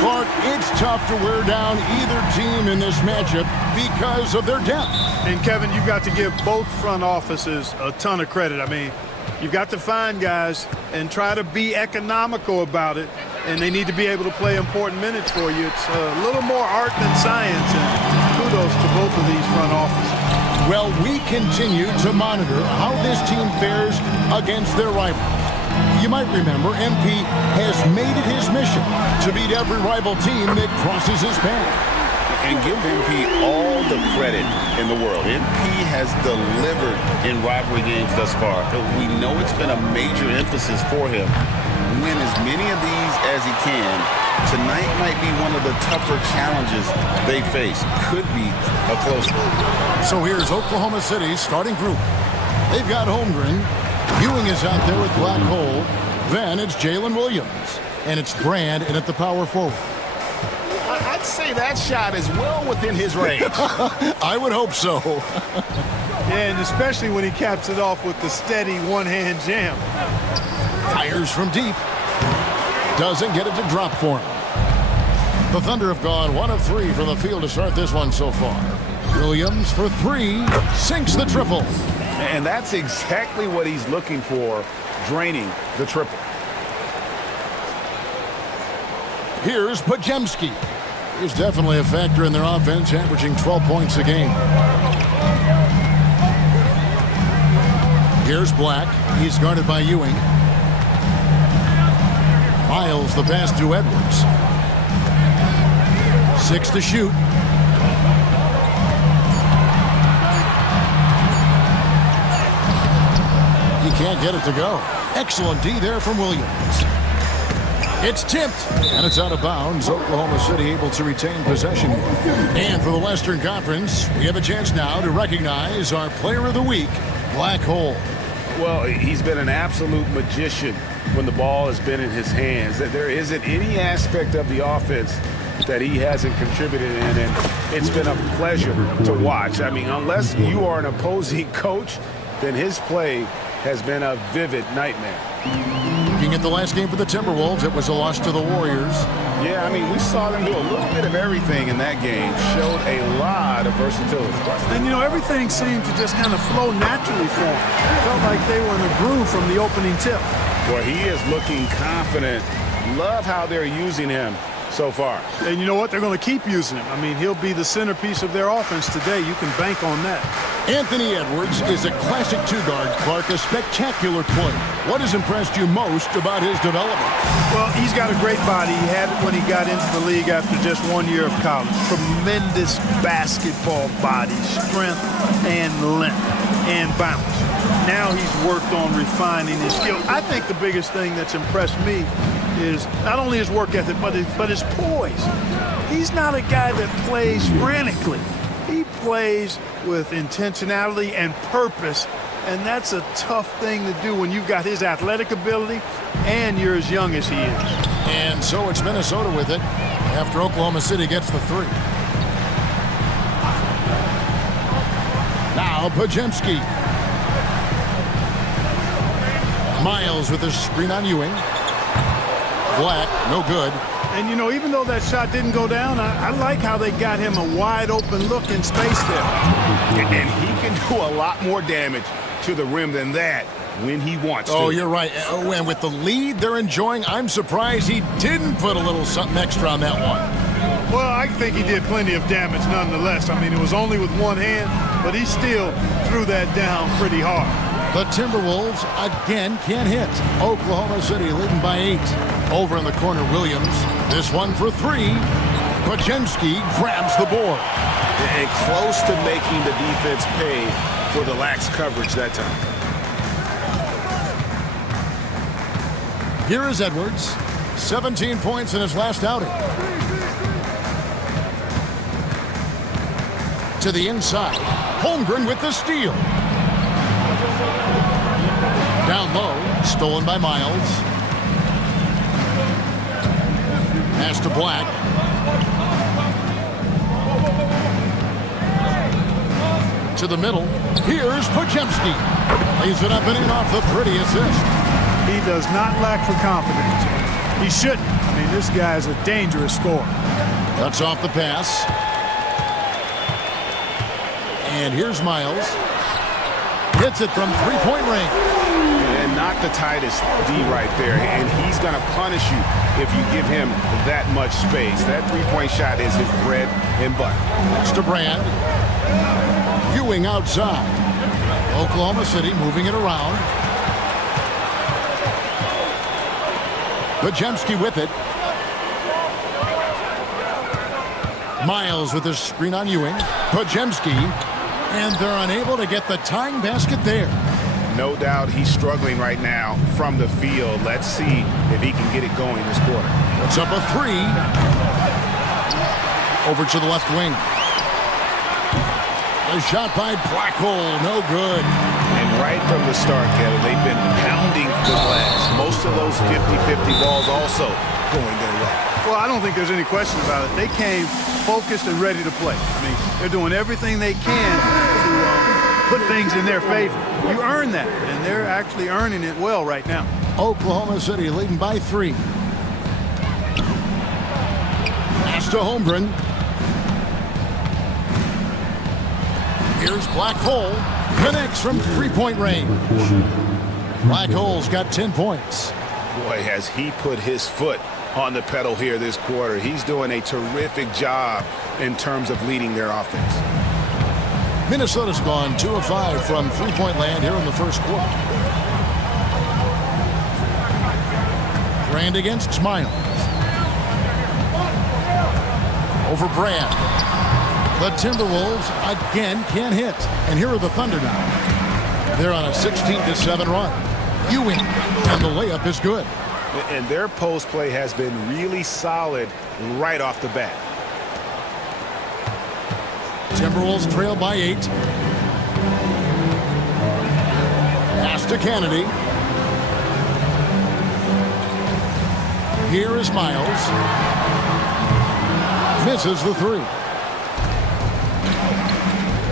Clark, it's tough to wear down either team in this matchup because of their depth. And, Kevin, you've got to give both front offices a ton of credit. I mean, you've got to find guys and try to be economical about it, and they need to be able to play important minutes for you. It's a little more art than science, and kudos to both of these front offices. Well, we continue to monitor how this team fares against their rivals. You might remember MP has made it his mission to beat every rival team that crosses his path. And give MP all the credit in the world. MP has delivered in rivalry games thus far. We know it's been a major emphasis for him. Win as many of these as he can. Tonight might be one of the tougher challenges they face. Could be a close one. So here's Oklahoma City's starting group. They've got Holmgren. Ewing is out there with Black Hole. Then it's Jalen Williams. And it's Brand in at the power forward. I'd say that shot is well within his range. I would hope so. Yeah, and especially when he caps it off with the steady one-hand jam. Fires from deep. Doesn't get it to drop for him. The Thunder have gone 1 of 3 from the field to start this one so far. Williams for 3. Sinks the triple. And that's exactly what he's looking for, draining the triple. Here's Pajemski. He's definitely a factor in their offense, averaging 12 points a game. Here's Black. He's guarded by Ewing. Miles the pass to Edwards. 6 to shoot. He can't get it to go. Excellent D there from Williams. It's tipped, and it's out of bounds. Oklahoma City able to retain possession. And for the Western Conference, we have a chance now to recognize our Player of the Week, Black Hole. Well, he's been an absolute magician when the ball has been in his hands. There isn't any aspect of the offense that he hasn't contributed in, and it's been a pleasure to watch. I mean, unless you are an opposing coach, then his play has been a vivid nightmare. Looking at the last game for the Timberwolves, it was a loss to the Warriors. Yeah, I mean, we saw them do a little bit of everything in that game. Showed a lot of versatility. And, you know, everything seemed to just kind of flow naturally for him. It felt like they were in a groove from the opening tip. Well, he is looking confident. Love how they're using him so far. And you know what? They're going to keep using him. I mean, he'll be the centerpiece of their offense today. You can bank on that. Anthony Edwards is a classic two-guard, Clark, a spectacular player. What has impressed you most about his development? Well, he's got a great body. He had it when he got into the league after just 1 year of college. Tremendous basketball body, strength and length and bounce. Now he's worked on refining his skill. I think the biggest thing that's impressed me is not only his work ethic, but his poise. He's not a guy that plays frantically. He plays with intentionality and purpose, and that's a tough thing to do when you've got his athletic ability and you're as young as he is. And so it's Minnesota with it after Oklahoma City gets the 3. Now Pajemski. Miles with a screen on Ewing. Black, no good. And, you know, even though that shot didn't go down, I like how they got him a wide-open look in space there. And he can do a lot more damage to the rim than that when he wants to. Oh, you're right. Oh, and with the lead they're enjoying, I'm surprised he didn't put a little something extra on that one. Well, I think he did plenty of damage nonetheless. I mean, it was only with one hand, but he still threw that down pretty hard. The Timberwolves again can't hit. Oklahoma City leading by 8. Over in the corner, Williams. This one for 3. Pajemski grabs the board. And close to making the defense pay for the lax coverage that time. Here is Edwards. 17 points in his last outing. To the inside. Holmgren with the steal. Down low, stolen by Miles. Pass to Black. To the middle. Here's Pajemski. Lays it up and in off the pretty assist. He does not lack for confidence. He shouldn't. I mean, this guy is a dangerous scorer. Cuts off the pass. And here's Miles. Hits it from three-point range. And not the tightest D right there. And he's going to punish you if you give him that much space. That three-point shot is his bread and butter. Next to Brand. Ewing outside. Oklahoma City moving it around. Pajemski with it. Miles with his screen on Ewing. Pajemski. And they're unable to get the tying basket there. No doubt he's struggling right now from the field. Let's see if he can get it going this quarter. It's up a three. Over to the left wing. A shot by Blackhole, no good. And right from the start, Kevin, they've been pounding the glass. Most of those 50-50 balls also going their way. Well, I don't think there's any question about it. They came focused and ready to play. I mean, they're doing everything they can to put things in their favor. You earn that, and they're actually earning it well right now. Oklahoma City leading by 3. Pass to Holmgren. Here's Blackhole. Connects from three-point range. Blackhole's got 10 points. Boy, has he put his foot on the pedal here this quarter. He's doing a terrific job in terms of leading their offense. Minnesota's gone 2 of 5 from three-point land here in the first quarter. Brand against Miles. Over Brand. The Timberwolves again can't hit. And here are the Thunder now. They're on a 16-7 run. Ewing, and the layup is good. And their post play has been really solid right off the bat. Timberwolves trail by 8. Pass to Kennedy. Here is Miles. Misses the 3.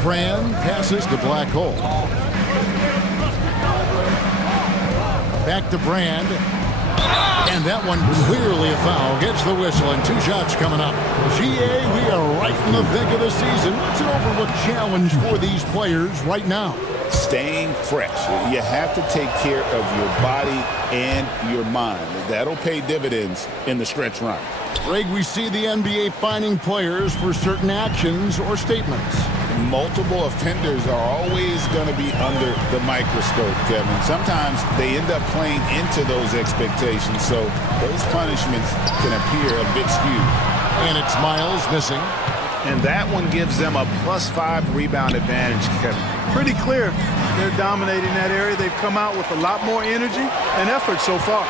Brand passes to Blackhole. Back to Brand. And that one clearly a foul. Gets the whistle and 2 shots coming up. GA, we are right in the thick of the season. What's an overlooked challenge for these players right now? Staying fresh. You have to take care of your body and your mind. That'll pay dividends in the stretch run. Greg, we see the NBA fining players for certain actions or statements. Multiple offenders are always going to be under the microscope, Kevin. Sometimes they end up playing into those expectations, so those punishments can appear a bit skewed. And it's Miles missing. And that one gives them a +5 rebound advantage, Kevin. Pretty clear. They're dominating that area. They've come out with a lot more energy and effort so far.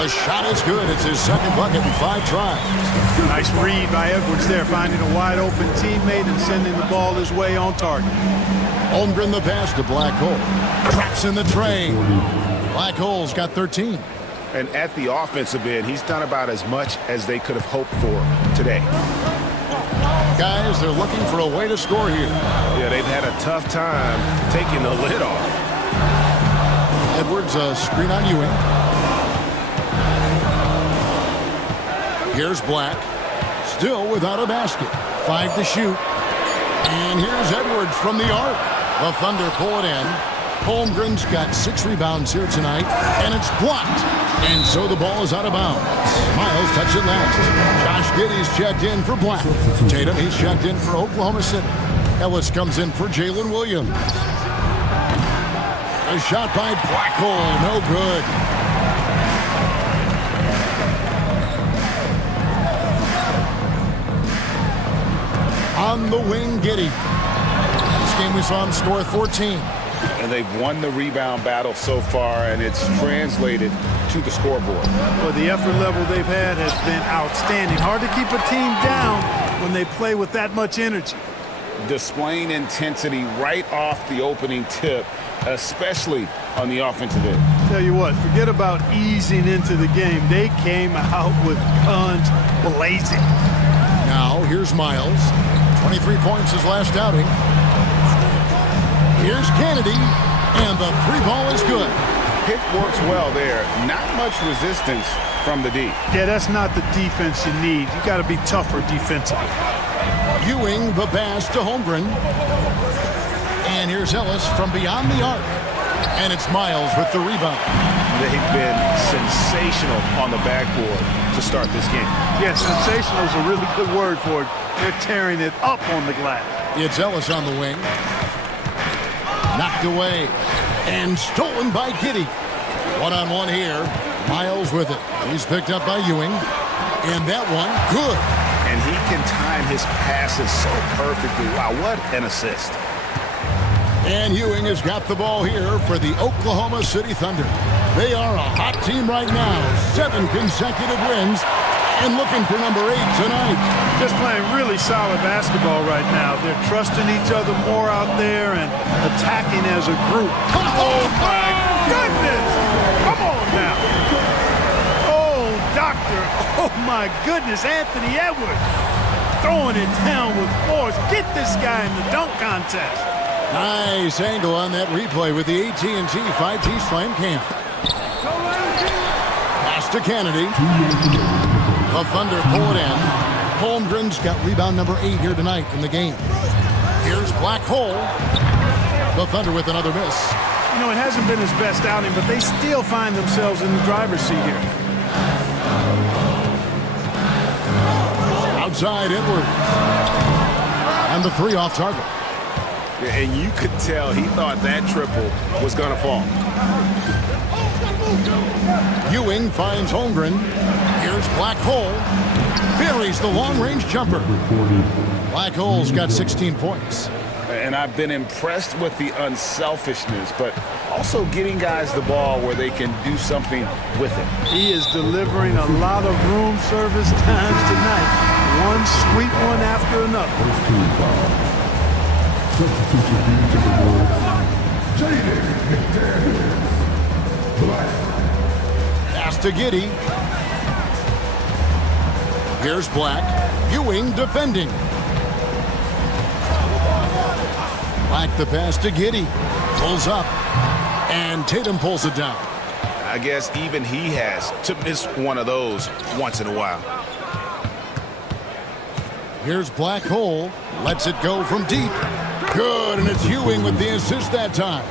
The shot is good. It's his second bucket in 5 tries. Nice read by Edwards there, finding a wide-open teammate and sending the ball his way on target. Holmgren the pass to Blackhole. Traps in the tray. Blackhole's got 13. And at the offensive end, he's done about as much as they could have hoped for today. Guys, they're looking for a way to score here. Yeah, they've had a tough time taking the lid off. Edwards, a screen on Ewing. Here's Black. Still without a basket. 5 to shoot. And here's Edwards from the arc. The Thunder pull it in. Holmgren's got 6 rebounds here tonight. And it's blocked. And so the ball is out of bounds. Miles touched it last. Josh Giddey's checked in for Black. Tatum, he's checked in for Oklahoma City. Ellis comes in for Jalen Williams. A shot by Blackhole. No good. On the wing, Giddey. This game we saw him score 14. And they've won the rebound battle so far, and it's translated to the scoreboard. Well, the effort level they've had has been outstanding. Hard to keep a team down when they play with that much energy. Displaying intensity right off the opening tip, especially on the offensive end. Tell you what, forget about easing into the game. They came out with guns blazing. Now, here's Miles. 23 points his last outing. Here's Kennedy, and the 3 ball is good. Pick works well there. Not much resistance from the D. Yeah, that's not the defense you need. You got to be tougher defensively. Ewing the pass to Holmgren. And here's Ellis from beyond the arc. And it's Miles with the rebound. They've been sensational on the backboard to start this game. Yeah, sensational is a really good word for it. They're tearing it up on the glass. It's Ellis on the wing. Knocked away. And stolen by Giddey. One-on-one here. Miles with it. He's picked up by Ewing. And that one, good. And he can time his passes so perfectly. Wow, what an assist. And Ewing has got the ball here for the Oklahoma City Thunder. They are a hot team right now. 7 consecutive wins. And looking for number 8 tonight. Just playing really solid basketball right now. They're trusting each other more out there and attacking as a group. Oh, my goodness! Come on now. Oh, doctor. Oh, my goodness. Anthony Edwards throwing it down with force. Get this guy in the dunk contest. Nice angle on that replay with the AT&T 5G Slam Cam. Pass to Kennedy. The Thunder pull it in. Holmgren's got rebound number 8 here tonight in the game. Here's Black Hole. The Thunder with another miss. You know, it hasn't been his best outing, but they still find themselves in the driver's seat here. Outside Edwards. And the 3 off target. And you could tell he thought that triple was going to fall. Ewing finds Holmgren. Here's Black Hole. Buries the long-range jumper. Black Hole's got 16 points. And I've been impressed with the unselfishness, but also getting guys the ball where they can do something with it. He is delivering a lot of room service times tonight. One sweet one after another. Pass to Giddey. Here's Black. Ewing defending. Black the pass to Giddey. Pulls up. And Tatum pulls it down. I guess even he has to miss one of those once in a while. Here's Black Hole. Lets it go from deep. Good, and it's Ewing with the assist that time.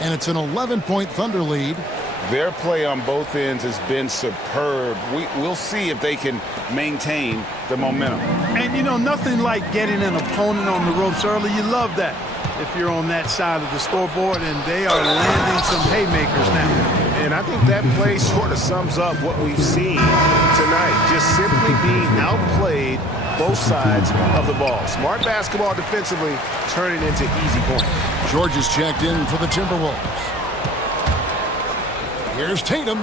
And it's an 11-point Thunder lead. Their play on both ends has been superb. We'll see if they can maintain the momentum. And, you know, nothing like getting an opponent on the ropes early. You love that if you're on that side of the scoreboard, and they are landing some haymakers now. And I think that play sort of sums up what we've seen tonight. Just simply being outplayed both sides of the ball. Smart basketball defensively, turning into easy points. George is checked in for the Timberwolves. Here's Tatum.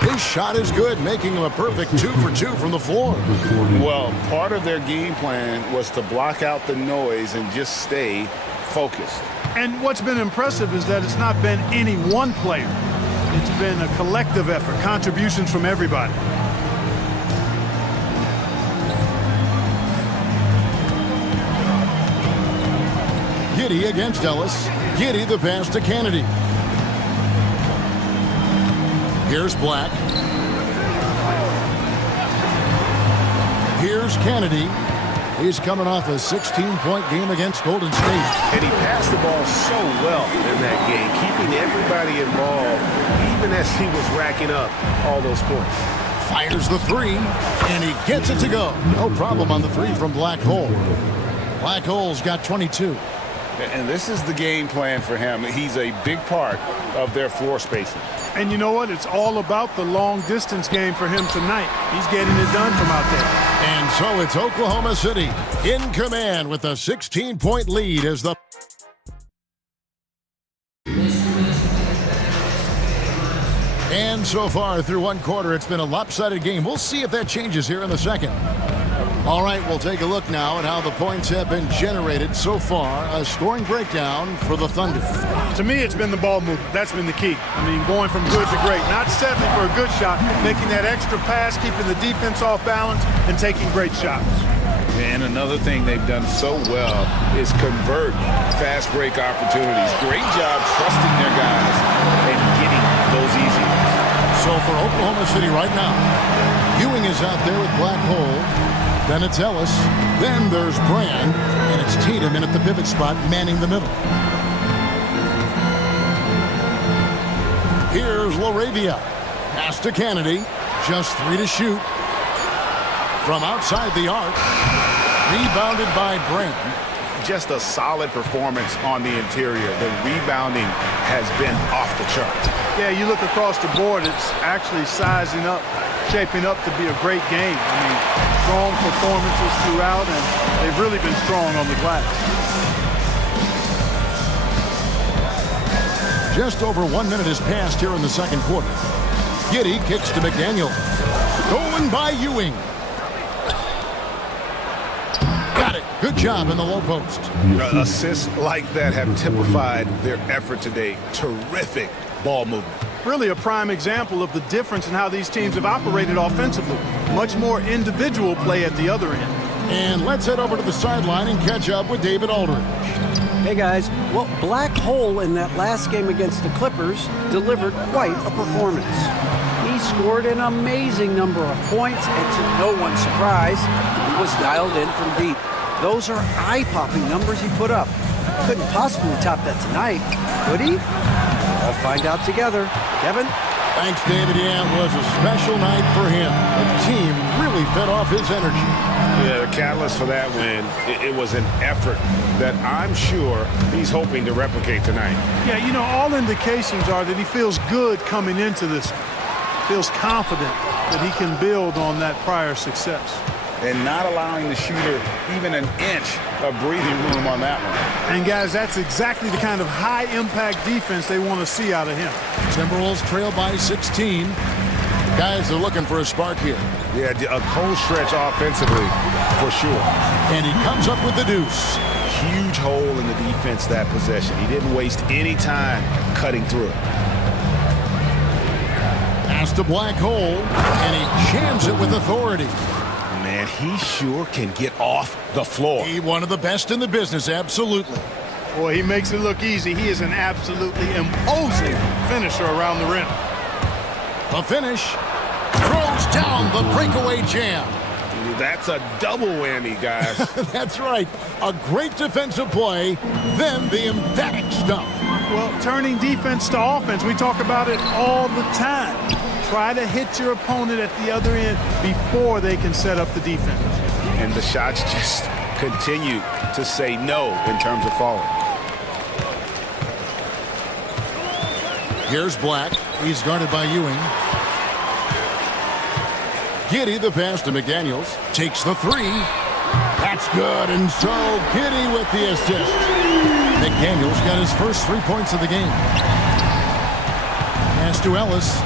His shot is good, making him a perfect 2 for 2 from the floor. Well, part of their game plan was to block out the noise and just stay focused. And what's been impressive is that it's not been any one player. It's been a collective effort, contributions from everybody. Giddey against Ellis. Giddey the pass to Kennedy. Here's Black. Here's Kennedy. He's coming off a 16-point game against Golden State. And he passed the ball so well in that game, keeping everybody involved, even as he was racking up all those points. Fires the 3, and he gets it to go. No problem on the 3 from Black Hole. Black Hole's got 22. And this is the game plan for him. He's a big part of their floor spacing. And you know what? It's all about the long-distance game for him tonight. He's getting it done from out there. And so it's Oklahoma City in command with a 16-point lead as the... And so far through one quarter, it's been a lopsided game. We'll see if that changes here in the second. All right, we'll take a look now at how the points have been generated so far. A scoring breakdown for the Thunder. To me, it's been the ball movement. That's been the key. I mean, going from good to great. Not settling for a good shot, making that extra pass, keeping the defense off balance, and taking great shots. And another thing they've done so well is convert fast break opportunities. Great job trusting their guys and getting So for Oklahoma City right now, Ewing is out there with Black Hole. Then it's Ellis. Then there's Brand. And it's Tatum in at the pivot spot, manning the middle. Here's Laravia. Pass to Kennedy. Just 3 to shoot. From outside the arc. Rebounded by Brand. Just a solid performance on the interior. The rebounding has been off the chart. Yeah, you look across the board, it's actually sizing up, shaping up to be a great game. I mean, strong performances throughout, and they've really been strong on the glass. Just over 1 minute has passed here in the second quarter. Giddey kicks to McDaniel. Stolen by Ewing. Got it. Good job in the low post. Assists like that have typified their effort today. Terrific ball movement. Really a prime example of the difference in how these teams have operated offensively. Much more individual play at the other end. And let's head over to the sideline and catch up with David Aldridge. Hey guys, well, Black Hole in that last game against the Clippers delivered quite a performance. He scored an amazing number of points, and to no one's surprise, he was dialed in from deep. Those are eye-popping numbers he put up. Couldn't possibly top that tonight, could he? We'll find out together. Kevin? Thanks, David. Yeah, it was a special night for him. The team really fed off his energy. Yeah, the catalyst for that win, it was an effort that I'm sure he's hoping to replicate tonight. Yeah, you know, all indications are that he feels good coming into this. Feels confident that he can build on that prior success. And not allowing the shooter even an inch of breathing room on that one. And guys, that's exactly the kind of high-impact defense they want to see out of him. Timberwolves trail by 16. Guys are looking for a spark here. Yeah, a cold stretch offensively, for sure. And he comes up with the deuce. Huge hole in the defense that possession. He didn't waste any time cutting through. Pass to Black Hole, and he jams it with authority. Man, he sure can get off the floor. He one of the best in the business, absolutely. Boy, he makes it look easy. He is an absolutely imposing finisher around the rim. The finish. Throws down the breakaway jam. That's a double whammy, guys. That's right. A great defensive play, then the emphatic stuff. Well, turning defense to offense, we talk about it all the time. Try to hit your opponent at the other end before they can set up the defense. And the shots just continue to say no in terms of falling. Here's Black. He's guarded by Ewing. Giddey, the pass to McDaniels. Takes the three. That's good. And so Giddey with the assist. McDaniels got his first 3 points of the game. Pass to Ellis.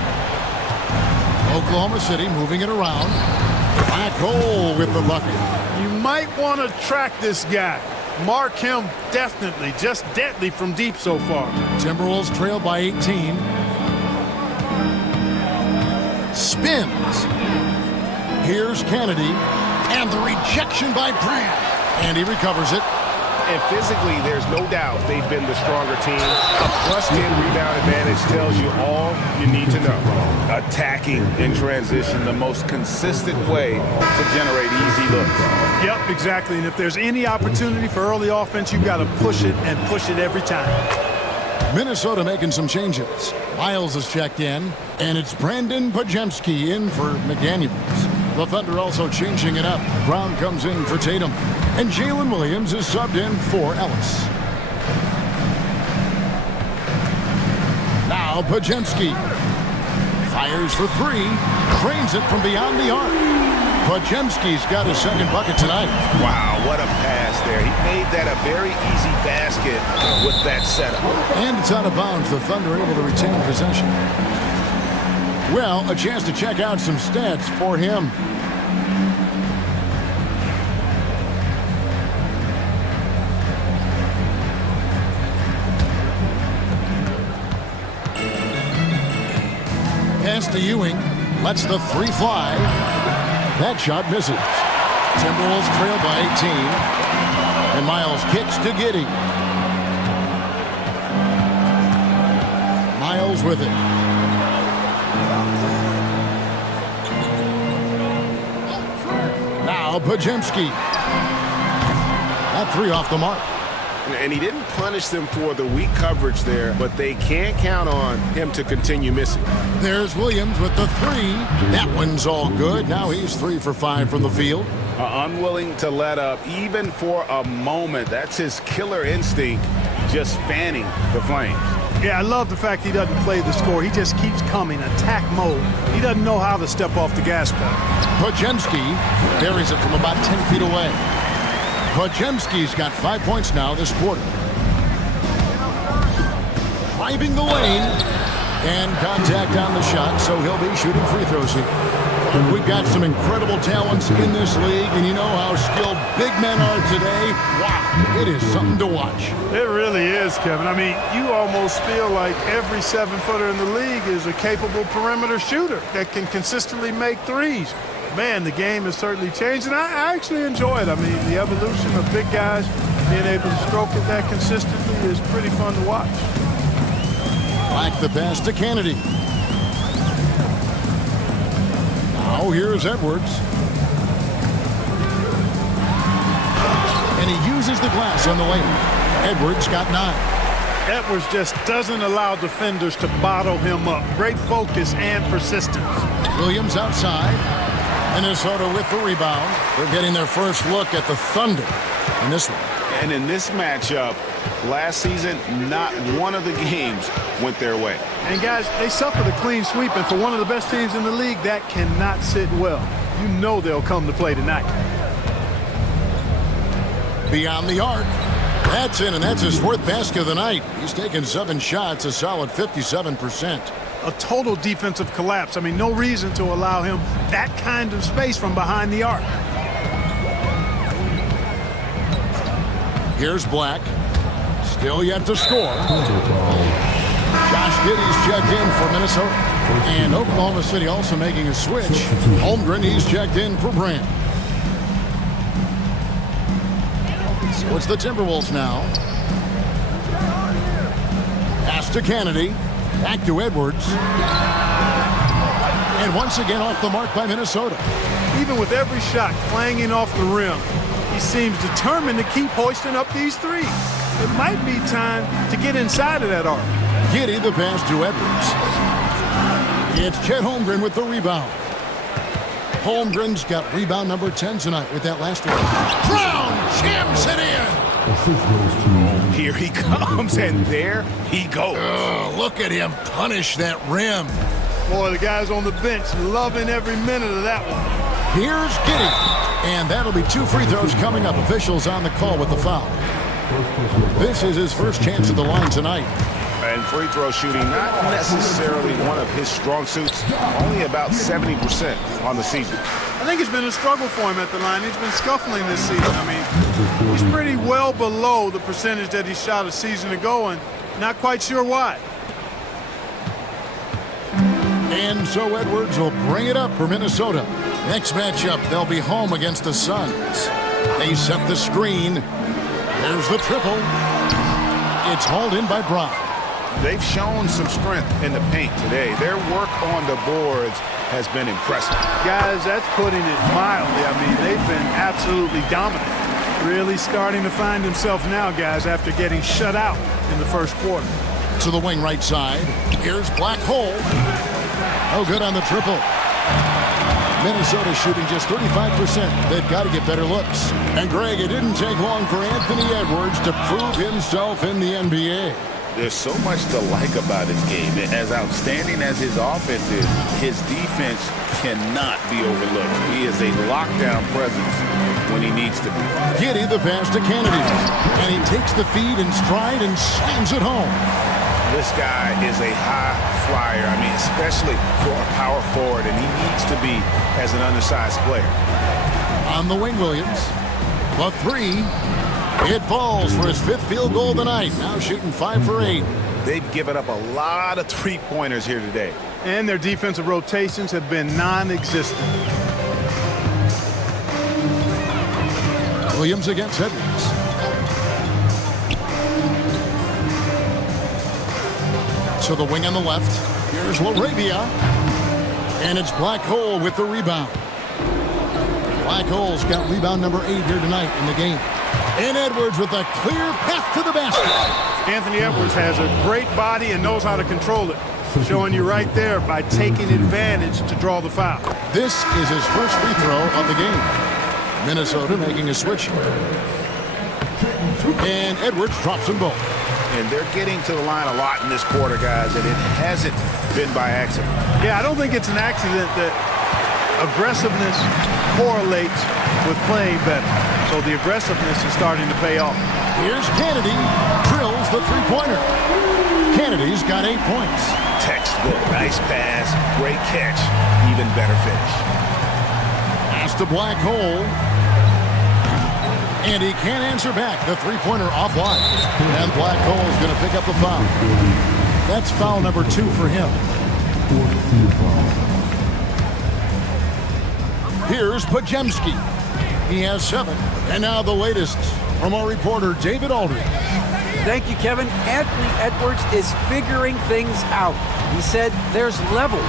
Oklahoma City moving it around. Black Hole with the bucket. You might want to track this guy. Mark him definitely. Just deadly from deep so far. Timberwolves trail by 18. Spins. Here's Kennedy. And the rejection by Brand. And he recovers it. And physically, there's no doubt they've been the stronger team. A +10 rebound advantage tells you all you need to know. Attacking in transition, the most consistent way to generate easy looks. Yep, exactly. And if there's any opportunity for early offense, you've got to push it and push it every time. Minnesota making some changes. Miles is checked in, and it's Brandon Pajemski in for McDaniels. The Thunder also changing it up. Brown comes in for Tatum, and Jalen Williams is subbed in for Ellis. Now Pajemski fires for three, cranes it from beyond the arc. Pajemski's got his second bucket tonight. Wow, what a pass there. He made that a very easy basket with that setup. And it's out of bounds. The Thunder able to retain possession. Well, a chance to check out some stats for him. Pass to Ewing. Lets the three fly. That shot misses. Timberwolves trail by 18. And Miles kicks to Giddey. Miles with it. Now Pajemski. That three off the mark. And he didn't punish them for the weak coverage there, but they can't count on him to continue missing. There's Williams with the three. That one's all good. Now he's 3 for 5 from the field. Unwilling to let up even for a moment. That's his killer instinct, just fanning the flames. Yeah, I love the fact he doesn't play the score. He just keeps coming, attack mode. He doesn't know how to step off the gas pedal. Pajemski buries it from about 10 feet away. Pajemski's got 5 points now this quarter. Driving the lane. And contact on the shot, so he'll be shooting free throws here. We've got some incredible talents in this league, and you know how skilled big men are today. Wow, it is something to watch. It really is, Kevin. I mean, you almost feel like every 7-footer in the league is a capable perimeter shooter that can consistently make threes. Man, the game has certainly changed, and I actually enjoy it. I mean, the evolution of big guys being able to stroke it that consistently is pretty fun to watch. Black the pass to Kennedy. Now here's Edwards. And he uses the glass on the lane. Edwards got 9. Edwards just doesn't allow defenders to bottle him up. Great focus and persistence. Williams outside. Minnesota with the rebound. They're getting their first look at the Thunder in this one. And in this matchup, last season, not one of the games went their way. And guys, they suffered a clean sweep, and for one of the best teams in the league, that cannot sit well. You know they'll come to play tonight. Beyond the arc. That's in, and that's his 4th basket of the night. He's taken 7 shots, a solid 57%. A total defensive collapse. I mean, no reason to allow him that kind of space from behind the arc. Here's Black. Still yet to score. Josh Giddey's checked in for Minnesota. And Oklahoma City also making a switch. Holmgren, he's checked in for Brand. So it's the Timberwolves now. Pass to Kennedy. Back to Edwards. And once again off the mark by Minnesota. Even with every shot clanging off the rim, he seems determined to keep hoisting up these threes. It might be time to get inside of that arc. Giddey the pass to Edwards. It's Chet Holmgren with the rebound. Holmgren's got rebound number 10 tonight with that last one. Brown jams it in. Here he comes, and there he goes. Look at him punish that rim. Boy, the guys on the bench loving every minute of that one. Here's Giddey. And that'll be 2 free throws coming up. Officials on the call with the foul. This is his first chance at the line tonight. And free throw shooting, not necessarily one of his strong suits, only about 70% on the season. I think it's been a struggle for him at the line. He's been scuffling this season. I mean, he's pretty well below the percentage that he shot a season ago, and not quite sure why. And so Edwards will bring it up for Minnesota. Next matchup, they'll be home against the Suns. They set the screen. There's the triple. It's hauled in by Brown. They've shown some strength in the paint today. Their work on the boards has been impressive. Guys, that's putting it mildly. I mean, they've been absolutely dominant. Really starting to find himself now, guys, after getting shut out in the first quarter. To the wing right side. Here's Black Hole. Oh, good on the triple. Minnesota shooting just 35%. They've got to get better looks. And Greg, it didn't take long for Anthony Edwards to prove himself in the NBA. There's so much to like about his game. As outstanding as his offense is, his defense cannot be overlooked. He is a lockdown presence when he needs to be. Giddey the pass to Kennedy. And he takes the feed in stride and slams it home. This guy is a high flyer. I mean, especially for a power forward, and he needs to be as an undersized player. On the wing, Williams. The three. It falls for his 5th field goal of the night. Now shooting 5 for 8. They've given up a lot of three-pointers here today. And their defensive rotations have been non-existent. Williams against Edwards. To the wing on the left. Here's LaRavia. And it's Black Hole with the rebound. Black Hole's got rebound number 8 here tonight in the game. And Edwards with a clear path to the basket. Anthony Edwards has a great body and knows how to control it. Showing you right there by taking advantage to draw the foul. This is his first free throw of the game. Minnesota making a switch here. And Edwards drops them both. And they're getting to the line a lot in this quarter, guys, and it hasn't been by accident. Yeah, I don't think it's an accident that aggressiveness correlates with playing better. So the aggressiveness is starting to pay off. Here's Kennedy, drills the three-pointer. Kennedy's got 8 points. Textbook, nice pass, great catch, even better finish. Pass to Black Hole. And he can't answer back. The three-pointer offline. And Black Hole's going to pick up the foul. That's foul number 2 for him. Here's Pajemski. He has 7. And now the latest from our reporter, David Aldridge. Thank you, Kevin. Anthony Edwards is figuring things out. He said there's levels.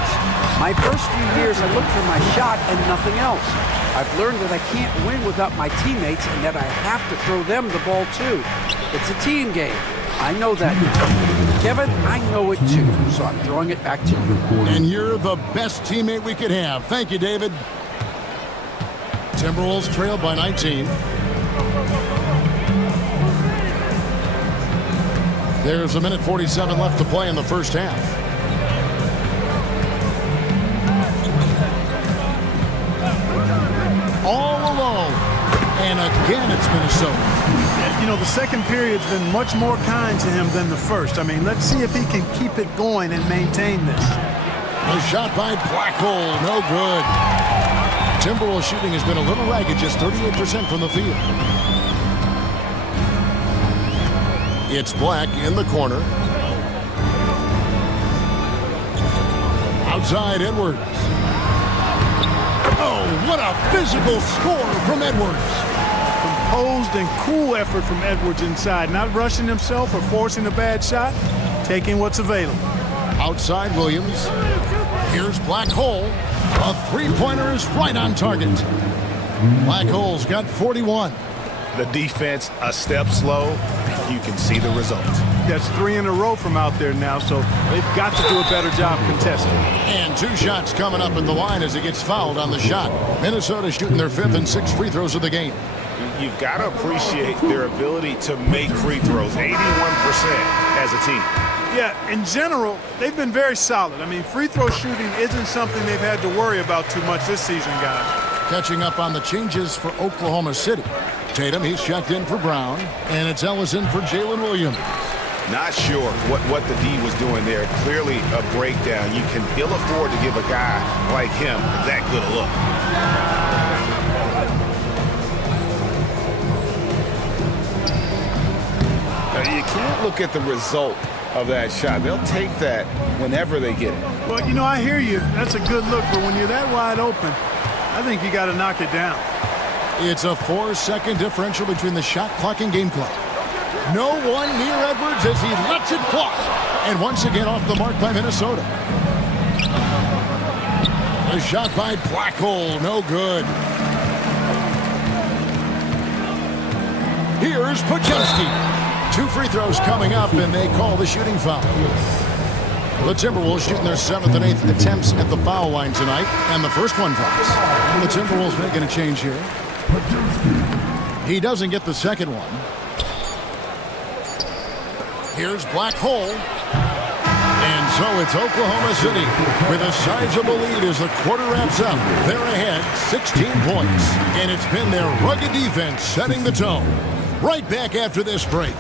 My first few years, I looked for my shot and nothing else. I've learned that I can't win without my teammates and that I have to throw them the ball too. It's a team game. I know that now. Kevin, I know it too, so I'm throwing it back to you. And you're the best teammate we could have. Thank you, David. Timberwolves trailed by 19. There's 1:47 left to play in the first half. All alone. And again, it's Minnesota. You know, the second period's been much more kind to him than the first. I mean, let's see if he can keep it going and maintain this. A shot by Black Hole, no good. Timberwolves shooting has been a little ragged, just 38% from the field. It's Black in the corner. Outside Edwards. Oh, what a physical score from Edwards. Composed and cool effort from Edwards inside. Not rushing himself or forcing a bad shot. Taking what's available. Outside Williams. Here's Black Hole. A three-pointer is right on target. Black Hole's got 41. The defense a step slow. You can see the results. That's 3 in a row from out there now, so they've got to do a better job contesting. And 2 shots coming up at the line as he gets fouled on the shot. Minnesota shooting their 5th and 6th free throws of the game. You've got to appreciate their ability to make free throws, 81% as a team. Yeah, in general, they've been very solid. I mean, free throw shooting isn't something they've had to worry about too much this season, guys. Catching up on the changes for Oklahoma City. Tatum, he's checked in for Brown, and it's Ellison for Jalen Williams. Not sure what the D was doing there. Clearly a breakdown. You can ill afford to give a guy like him that good a look. Now, you can't look at the result of that shot. They'll take that whenever they get it. Well, you know, I hear you. That's a good look, but when you're that wide open, I think you got to knock it down. It's a 4-second differential between the shot clock and game clock. No one near Edwards as he lets it fly. And once again off the mark by Minnesota. A shot by Black Hole, no good. Here's Pajemski. 2 free throws coming up, and they call the shooting foul. The Timberwolves shooting their 7th and 8th attempts at the foul line tonight, and the first one drops. And the Timberwolves making a change here. He doesn't get the second one. Here's Black Hole. And so it's Oklahoma City with a sizable lead as the quarter wraps up. They're ahead 16 points. And it's been their rugged defense setting the tone. Right back after this break.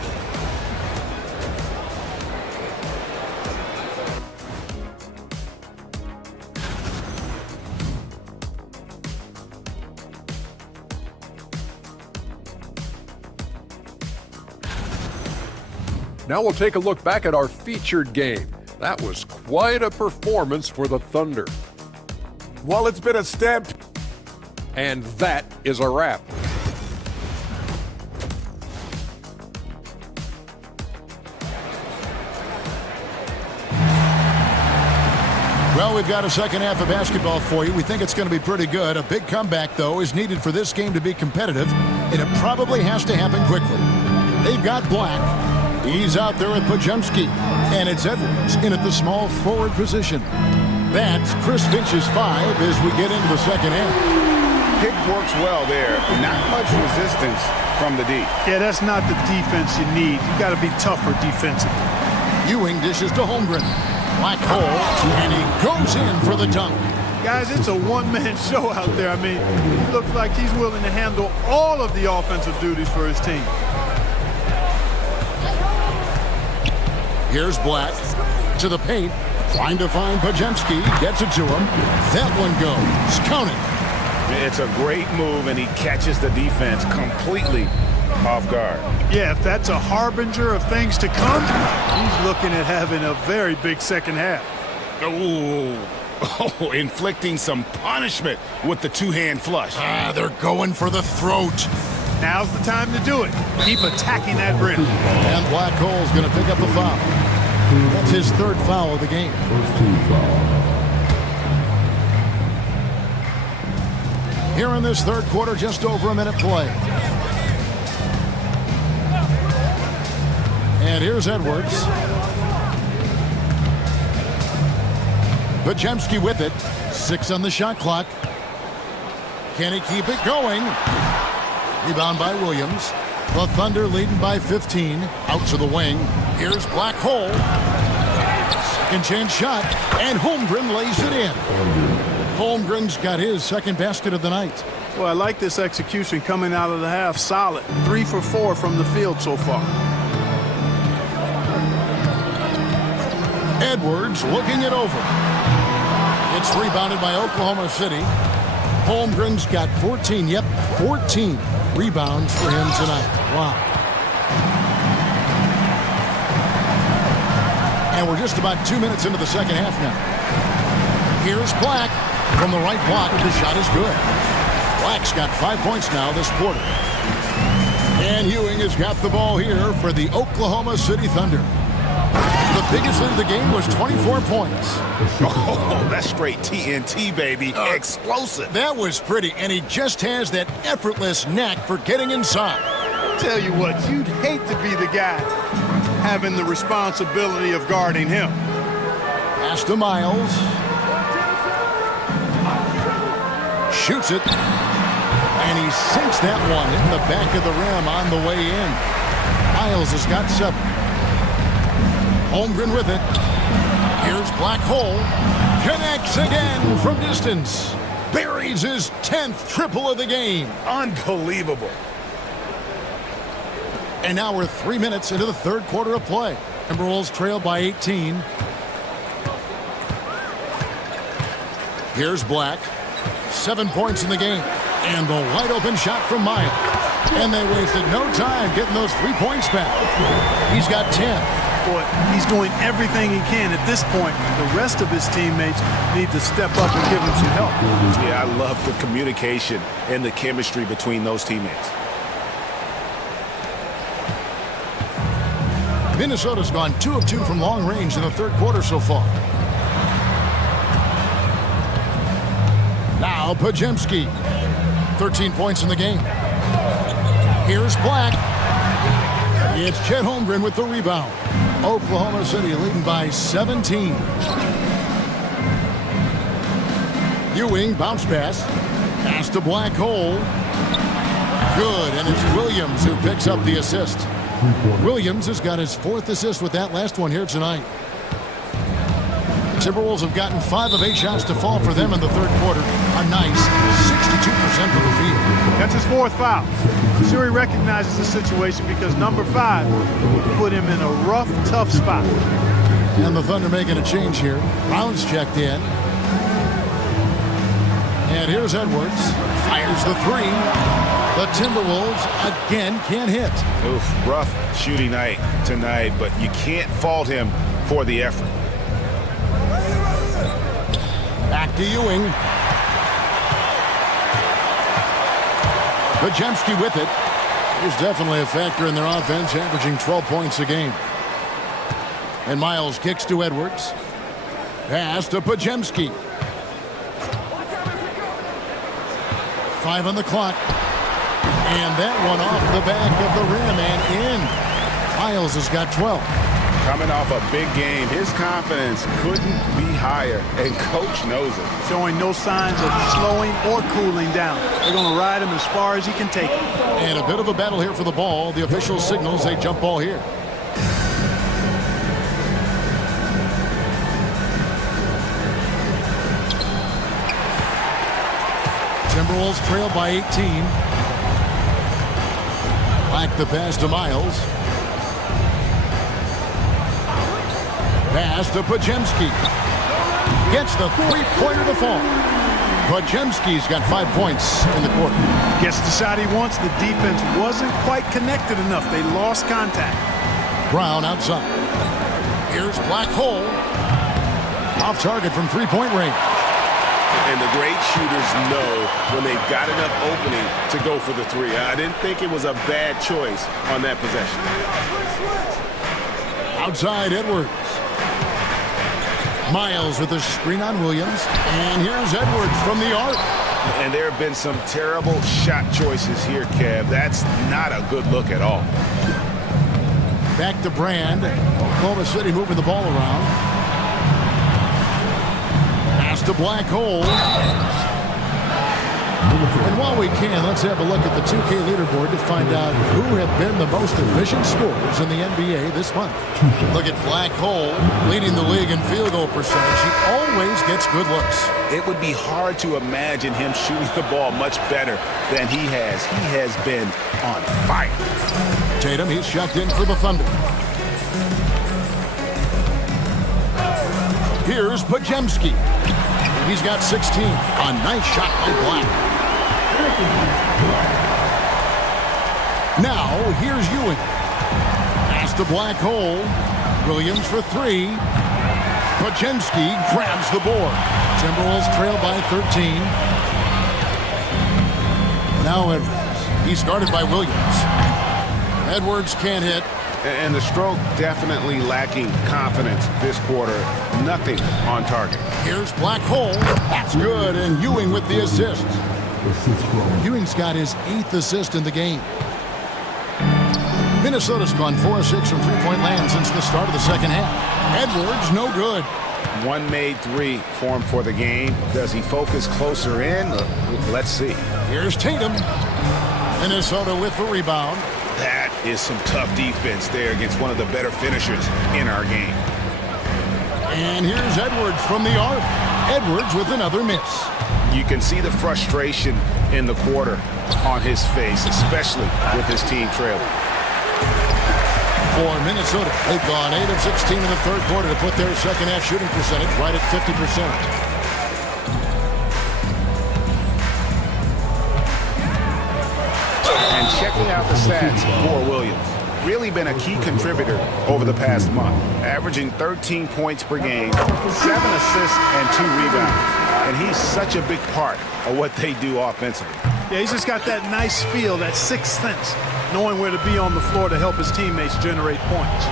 Now we'll take a look back at our featured game. That was quite a performance for the Thunder. Well, it's been a step. And that is a wrap. Well, we've got a second half of basketball for you. We think it's going to be pretty good. A big comeback, though, is needed for this game to be competitive, and it probably has to happen quickly. They've got Black. He's out there with Pajemski, and it's Edwards in at the small forward position. That's Chris Finch's 5 as we get into the second half. Pick works well there. Not much resistance from the D. Yeah, that's not the defense you need. You got to be tougher defensively. Ewing dishes to Holmgren. Black hole, and he goes in for the dunk. Guys, it's a one-man show out there. I mean, he looks like he's willing to handle all of the offensive duties for his team. Here's Black to the paint, trying to find Pajemski. Gets it to him. That one goes. Counting. It's a great move, and he catches the defense completely off guard. Yeah, if that's a harbinger of things to come, he's looking at having a very big second half. Oh, inflicting some punishment with the two-hand flush. They're going for the throat. Now's the time to do it. Keep attacking that rim. And Black Hole's going to pick up the foul. That's his third foul of the game. Here in this third quarter, just over a minute play. And here's Edwards. Pajemski with it. 6 on the shot clock. Can he keep it going? Rebound by Williams. The Thunder leading by 15. Out to the wing. Here's Black Hole. Second chance shot. And Holmgren lays it in. Holmgren's got his second basket of the night. Well, I like this execution coming out of the half. Solid. 3 for 4 from the field so far. Edwards looking it over. It's rebounded by Oklahoma City. Holmgren's got 14. Yep, 14 rebounds for him tonight. Wow. And we're just about 2 minutes into the second half now. Here's Black from the right block. The shot is good. Black's got 5 points now this quarter. And Ewing has got the ball here for the Oklahoma City Thunder. The biggest lead of the game was 24 points. Oh, that's straight TNT, baby. Explosive. That was pretty, and he just has that effortless knack for getting inside. Tell you what, you'd hate to be the guy having the responsibility of guarding him. Pass to Miles. Shoots it. And he sinks that one in the back of the rim on the way in. Miles has got 7. Holmgren with it. Here's Black Hole. Connects again from distance. Buries his 10th triple of the game. Unbelievable. And now we're 3 minutes into the third quarter of play. Timberwolves trail by 18. Here's Black. 7 points in the game. And the wide open shot from Miles. And they wasted no time getting those 3 points back. He's got 10. Boy, he's doing everything he can at this point. The rest of his teammates need to step up and give him some help. Yeah, I love the communication and the chemistry between those teammates. Minnesota's gone 2 of 2 from long range in the third quarter so far. Now Pajemski. 13 points in the game. Here's Black. It's Chet Holmgren with the rebound. Oklahoma City leading by 17. Ewing bounce pass. Pass to Black Hole. Good, and it's Williams who picks up the assist. Williams has got his 4th assist with that last one here tonight. The Timberwolves have gotten 5 of 8 shots to fall for them in the third quarter. A nice 62% from the field. That's his 4th foul. Suri recognizes the situation because number 5 put him in a rough, tough spot. And the Thunder making a change here. Brown's checked in. And here's Edwards. Fires the 3. The Timberwolves again can't hit. Oof, rough shooting night tonight, but you can't fault him for the effort. Back to Ewing. Pajemski with it. He's definitely a factor in their offense, averaging 12 points a game. And Miles kicks to Edwards. Pass to Pajemski. 5 on the clock. And that one off the back of the rim and in. Miles has got 12. Coming off a big game, his confidence couldn't be higher, and coach knows it. Showing no signs of slowing or cooling down. They're going to ride him as far as he can take it. And a bit of a battle here for the ball. The official signals a jump ball here. Timberwolves trail by 18. Back the pass to Miles. Pass to Pajemski. Gets the three-pointer to fall. Pajemski's got 5 points in the quarter. Gets the shot he wants. The defense wasn't quite connected enough. They lost contact. Brown outside. Here's Black Hole. Off target from three-point range. And the great shooters know when they've got enough opening to go for the three. I didn't think it was a bad choice on that possession. Outside Edwards. Miles with a screen on Williams. And here's Edwards from the arc. And there have been some terrible shot choices here, Kev. That's not a good look at all. Back to Brand. Oklahoma City moving the ball around. Pass to Black Hole. And while we can, let's have a look at the 2K leaderboard to find out who have been the most efficient scorers in the NBA this month. Look at Black Hole leading the league in field goal percentage. He always gets good looks. It would be hard to imagine him shooting the ball much better than he has. He has been on fire. Tatum, he's checked in for the Thunder. Here's Pajemski. He's got 16. A nice shot by Black. Now, here's Ewing. Pass to Black Hole. Williams for three. Pajemski grabs the board. Timberwolves trail by 13. Now Edwards. He's guarded by Williams. Edwards can't hit. And the stroke definitely lacking confidence this quarter. Nothing on target. Here's Black Hole. That's good, and Ewing with the assist. Ewing's got his 8th assist in the game. Minnesota's gone 4 of 6 from three-point land since the start of the second half. Edwards, no good. One made three for him for the game. Does he focus closer in? Let's see. Here's Tatum. Minnesota with the rebound. That is some tough defense there against one of the better finishers in our game. And here's Edwards from the arc. Edwards with another miss. You can see the frustration in the quarter on his face, especially with his team trailing. For Minnesota, they've gone 8 of 16 in the third quarter to put their second half shooting percentage right at 50%. And checking out the stats for Williams. Really been a key contributor over the past month. Averaging 13 points per game, 7 assists, and 2 rebounds. And he's such a big part of what they do offensively. Yeah, he's just got that nice feel, that sixth sense, knowing where to be on the floor to help his teammates generate points.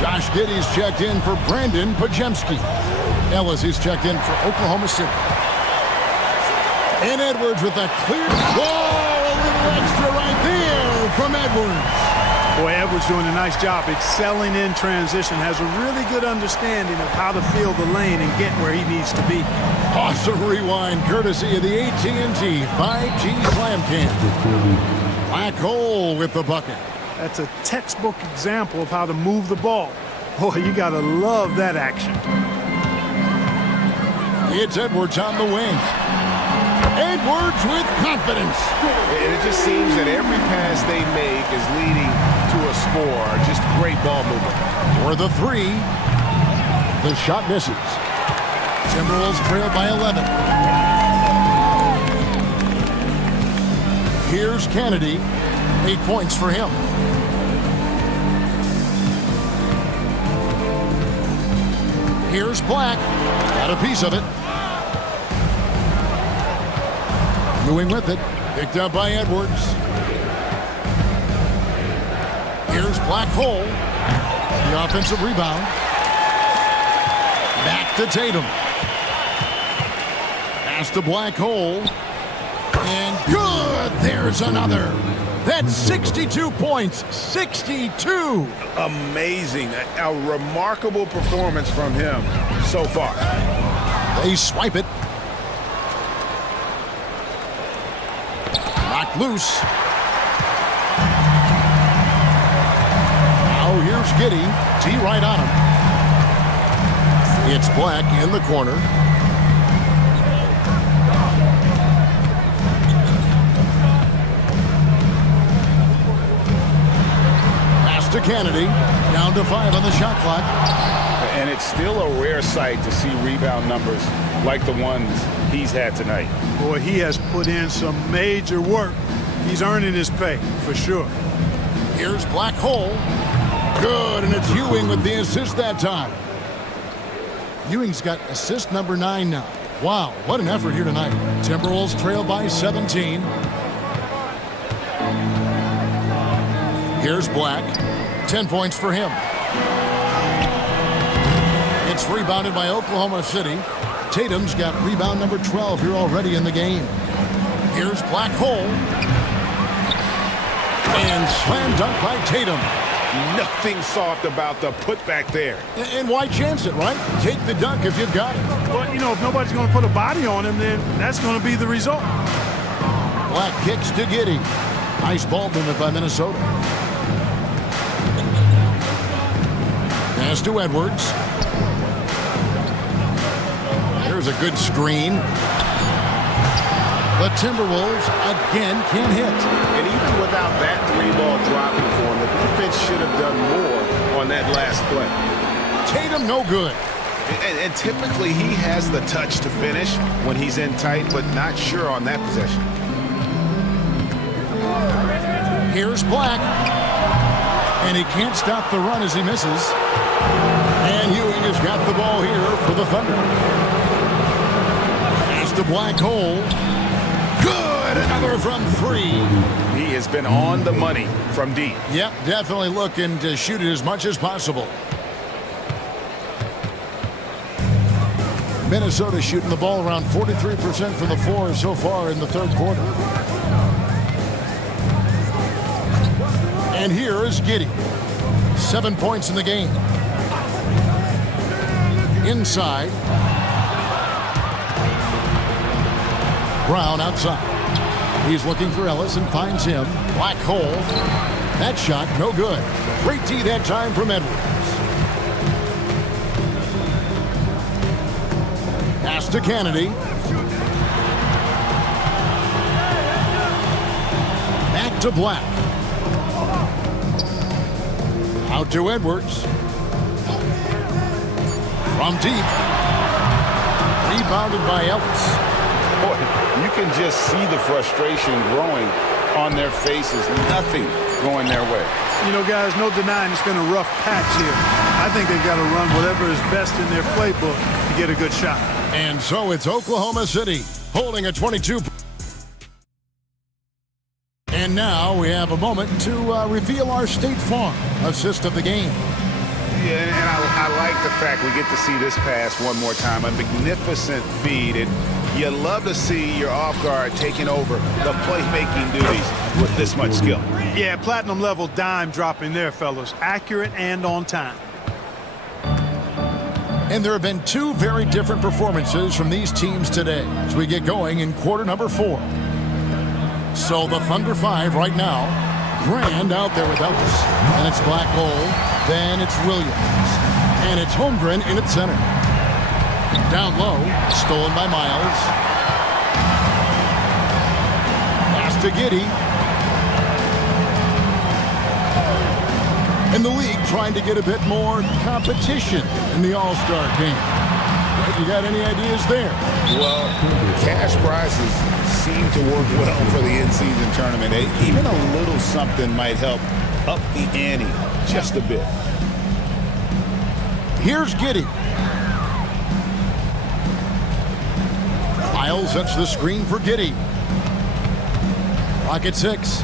Josh Giddey's checked in for Brandon Pajemski. Ellis is checked in for Oklahoma City. And Edwards with a clear ball. A little extra right there from Edwards. Boy, Edwards doing a nice job excelling in transition, has a really good understanding of how to field the lane and get where he needs to be. Awesome rewind courtesy of the AT&T 5G Slam Cam. Black Hole with the bucket. That's a textbook example of how to move the ball. Boy, you got to love that action. It's Edwards on the wing. Edwards with confidence. And it just seems that every pass they make is leading to a score. Just great ball movement. For the three. The shot misses. Timberwolves trail by 11. Here's Kennedy. 8 points for him. Here's Black. Got a piece of it. Ewing with it. Picked up by Edwards. Here's Black Hole. The offensive rebound. Back to Tatum. Pass to Black Hole. And good! There's another. That's 62 points. 62! Amazing. A remarkable performance from him so far. They swipe it. Knocked loose. Now here's Giddey. T right on him. It's Black in the corner. Pass to Kennedy. Down to 5 on the shot clock. And it's still a rare sight to see rebound numbers like the ones he's had tonight. Boy, he has put in some major work. He's earning his pay, for sure. Here's Black Hole. Good, and it's Ewing with the assist that time. Ewing's got assist number 9 now. Wow, what an effort here tonight. Timberwolves trail by 17. Here's Black. 10 points for him. It's rebounded by Oklahoma City. Tatum's got rebound number 12 here already in the game. Here's Black Hole. And slam dunk by Tatum. Nothing soft about the putback there. And why chance it, right? Take the dunk if you've got it. But, you know, if nobody's going to put a body on him, then that's going to be the result. Black kicks to Giddey. Nice ball movement by Minnesota. Pass to Edwards. There's a good screen. The Timberwolves again can't hit. And even without that 3-ball dropping for him, the defense should have done more on that last play. Tatum no good. And typically he has the touch to finish when he's in tight, but not sure on that possession. Here's Black. And he can't stop the run as he misses. And Ewing has got the ball here for the Thunder. Pass to Black Hole. Good! Another from 3. He has been on the money from deep. Yep, definitely looking to shoot it as much as possible. Minnesota shooting the ball around 43% from the floor so far in the third quarter. And here is Giddey. 7 points in the game. Inside. Brown outside. He's looking for Ellis and finds him. Black Hole. That shot no good. Great D that time from Edwards. Pass to Kennedy. Back to Black. Out to Edwards. From deep. Rebounded by Ellis. Boy, you can just see the frustration growing on their faces. Nothing going their way. You know, guys, no denying it's been a rough patch here. I think they've got to run whatever is best in their playbook to get a good shot. And so it's Oklahoma City holding a 22. And now we have a moment to reveal our State Farm assist of the game. Yeah, and I like the fact we get to see this pass one more time. A magnificent feed. And you love to see your off guard taking over the playmaking duties with this much skill. Yeah, platinum level dime dropping there, fellas. Accurate and on time. And there have been 2 very different performances from these teams today as we get going in quarter number 4. So the Thunder 5 right now. Grand out there with Ellis. And it's Black Hole. Then it's Williams. And it's Holmgren in its center. Down low. Stolen by Miles. Pass to Giddey. And the league trying to get a bit more competition in the All-Star game. You got any ideas there? Well, cash prizes seem to work well for the in-season tournament. Even a little something might help up the ante just a bit. Here's Giddey. Miles sets the screen for Giddey. Clock at 6.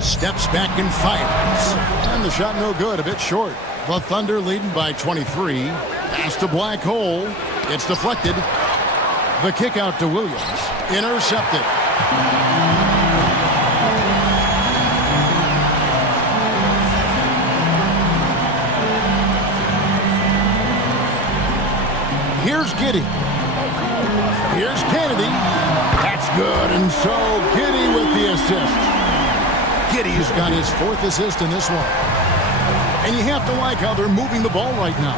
Steps back and fires. And the shot no good, a bit short. The Thunder leading by 23. Pass to Black Hole. It's deflected. The kick out to Williams. Intercepted. Here's Giddey. Here's Kennedy. That's good. And so Giddey with the assist. Giddey's got his 4th assist in this one. And you have to like how they're moving the ball right now.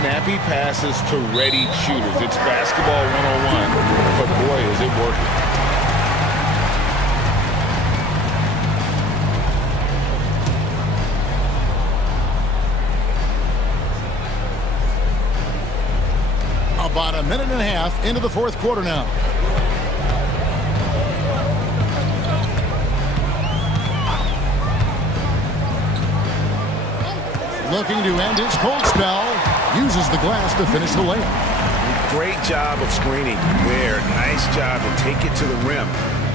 Snappy passes to ready shooters. It's basketball 101, but boy, is it working. About a minute and a half into the 4th quarter now. Looking to end his cold spell. Uses the glass to finish the layup. Great job of screening there. Nice job to take it to the rim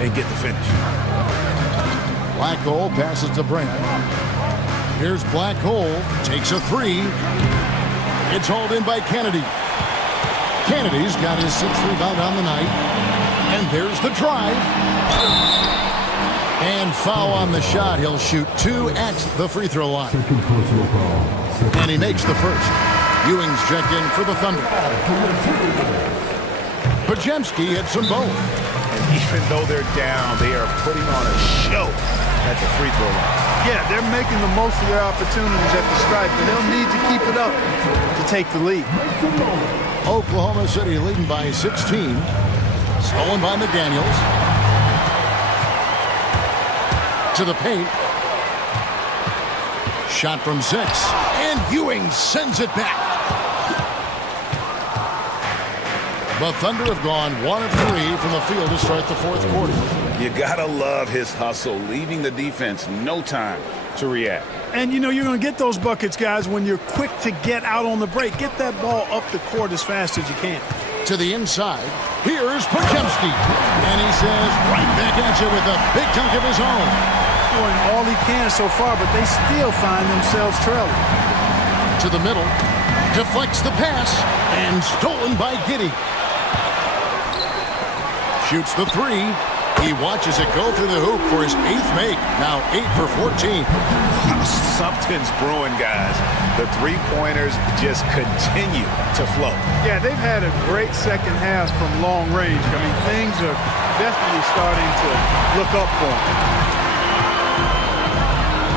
and get the finish. Black Hole passes to Brand. Here's Black Hole. Takes a 3. It's hauled in by Kennedy. Kennedy's got his 6th rebound on the night. And there's the drive. And foul on the shot. He'll shoot 2 at the free throw line. And he makes the first. Ewing's checked in for the Thunder. Podziemski hits them both. And even though they're down, they are putting on a show at the free throw line. Yeah, they're making the most of their opportunities at the stripe, and they'll need to keep it up to take the lead. Oklahoma City leading by 16. Stolen by McDaniels. To the paint. Shot from 6. And Ewing sends it back. The Thunder have gone 1 of 3 from the field to start the 4th quarter. You gotta love his hustle, leaving the defense no time to react. And you know you're going to get those buckets, guys, when you're quick to get out on the break. Get that ball up the court as fast as you can. To the inside. Here's Podziemski. And he says right back at you with a big dunk of his own. Doing all he can so far, but they still find themselves trailing. To the middle. Deflects the pass. And stolen by Giddey. Shoots the 3. He watches it go through the hoop for his 8th make. Now 8 for 14. Something's brewing, guys. The three-pointers just continue to flow. Yeah, they've had a great second half from long range. I mean, things are definitely starting to look up for them.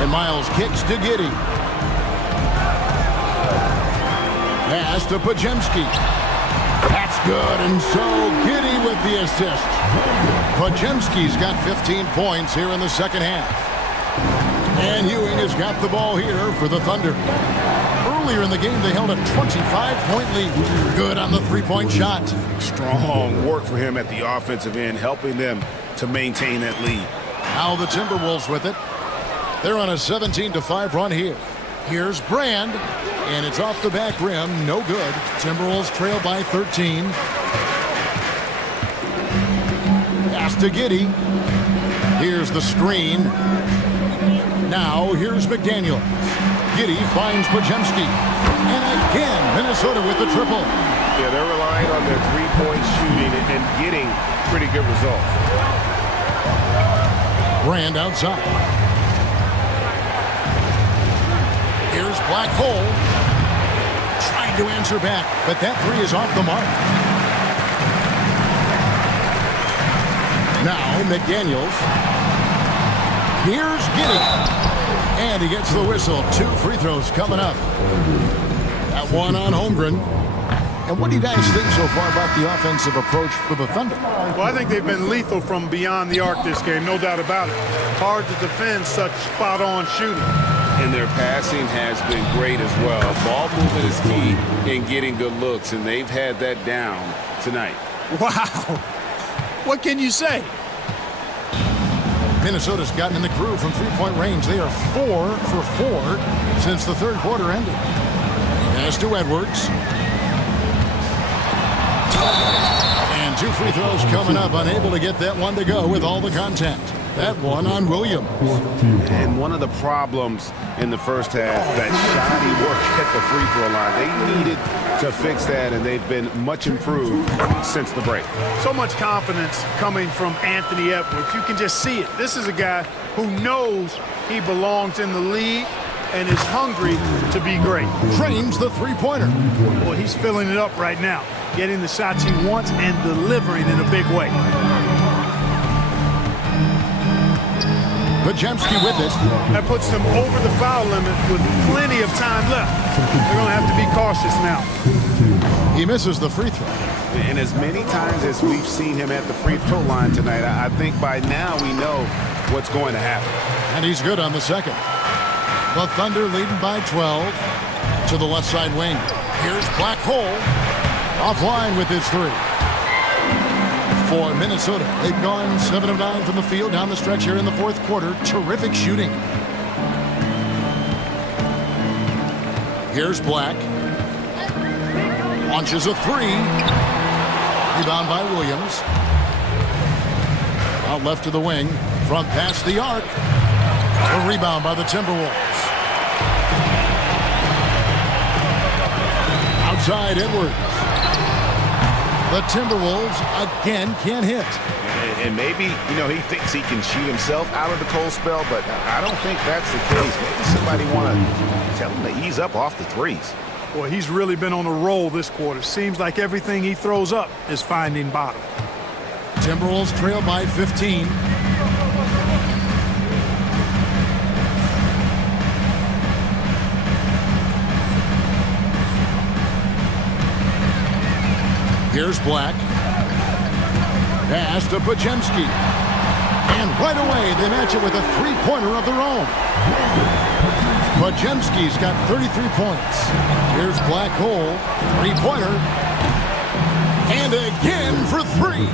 And Miles kicks to Giddey. Pass to Podziemski. That's good, and so Giddey with the assist. Podziemski's got 15 points here in the second half. And Ewing has got the ball here for the Thunder. Earlier in the game, they held a 25-point lead. Good on the three-point shot. Strong work for him at the offensive end, helping them to maintain that lead. Now the Timberwolves with it. They're on a 17-5 run here. Here's Brand, and it's off the back rim. No good. Timberwolves trail by 13. Pass to Giddey. Here's the screen. Now here's McDaniel. Giddey finds Podziemski. And again, Minnesota with the triple. Yeah, they're relying on their three-point shooting and getting pretty good results. Brand outside. Here's Black Hole. Trying to answer back, but that three is off the mark. Now McDaniels. Here's Giddey. And he gets the whistle. 2 free throws coming up. That one on Holmgren. And what do you guys think so far about the offensive approach for the Thunder? Well, I think they've been lethal from beyond the arc this game, no doubt about it. Hard to defend such spot-on shooting. And their passing has been great as well. Ball movement is key in getting good looks, and they've had that down tonight. Wow. What can you say? Minnesota's gotten in the groove from three-point range. They are 4 for 4 since the third quarter ended. Pass to Edwards. And 2 free throws coming up. Unable to get that one to go with all the contact. That one on Williams. And one of the problems in the first half, that shoddy work at the free throw line. They needed to fix that, and they've been much improved since the break. So much confidence coming from Anthony Edwards. You can just see it. This is a guy who knows he belongs in the league and is hungry to be great. Drains the three-pointer. Well, he's filling it up right now, getting the shots he wants and delivering in a big way. Pajemski with it. That puts them over the foul limit with plenty of time left. They're going to have to be cautious now. He misses the free throw. And as many times as we've seen him at the free throw line tonight, I think by now we know what's going to happen. And he's good on the second. The Thunder leading by 12 to the left side wing. Here's Black Hole offline with his three. For Minnesota, they've gone 7 of 9 from the field down the stretch here in the fourth quarter. Terrific shooting. Here's Black. Launches a three. Rebound by Williams. Out left to the wing. From past the arc. A rebound by the Timberwolves. Outside Edwards. The Timberwolves again can't hit. And maybe, he thinks he can shoot himself out of the cold spell, but I don't think that's the case. Maybe somebody want to tell him to ease up off the threes. Boy, he's really been on a roll this quarter. Seems like everything he throws up is finding bottom. Timberwolves trail by 15. Here's Black. Pass to Pajemski. And right away, they match it with a three-pointer of their own. Pajemski's got 33 points. Here's Black Hole. Three-pointer. And again for three.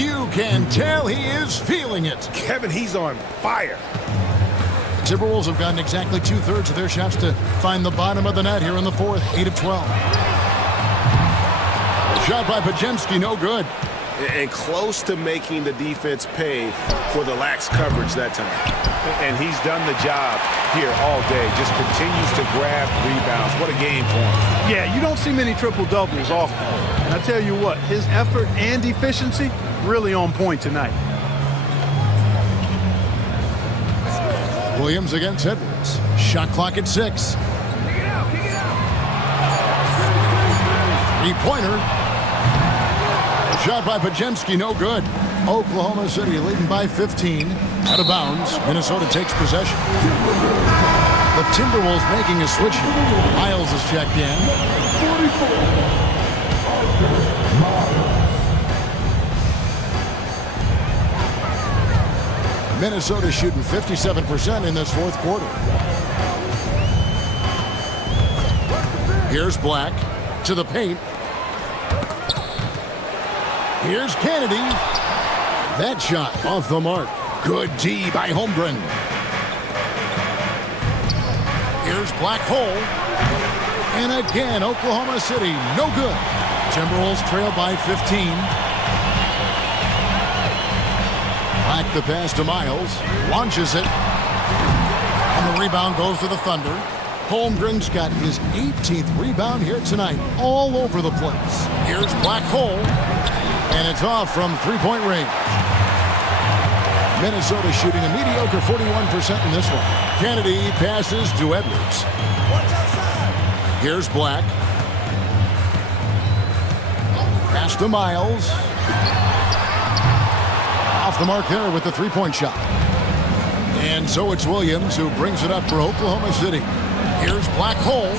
You can tell he is feeling it. Kevin, he's on fire. The Timberwolves have gotten exactly 2/3 of their shots to find the bottom of the net here in the fourth. 8 of 12. Shot by Pajemski, no good. And close to making the defense pay for the lax coverage that time. And he's done the job here all day. Just continues to grab rebounds. What a game for him. Yeah, you don't see many triple-doubles often. And I tell you what, his effort and efficiency really on point tonight. Williams against Edwards. Shot clock at 6. Three-pointer. Shot by Pajemski, no good. Oklahoma City leading by 15. Out of bounds. Minnesota takes possession. The Timberwolves making a switch here. Miles is checked in. Minnesota shooting 57% in this fourth quarter. Here's Black to the paint. Here's Kennedy. That shot off the mark. Good D by Holmgren. Here's Black Hole. And again, Oklahoma City, no good. Timberwolves trail by 15. Black the pass to Miles. Launches it. And the rebound goes to the Thunder. Holmgren's got his 18th rebound here tonight. All over the place. Here's Black Hole. And it's off from three-point range. Minnesota shooting a mediocre 41% in this one. Kennedy passes to Edwards. Here's Black. Pass to Miles. Off the mark there with the three-point shot. And so it's Williams who brings it up for Oklahoma City. Here's Black Hole.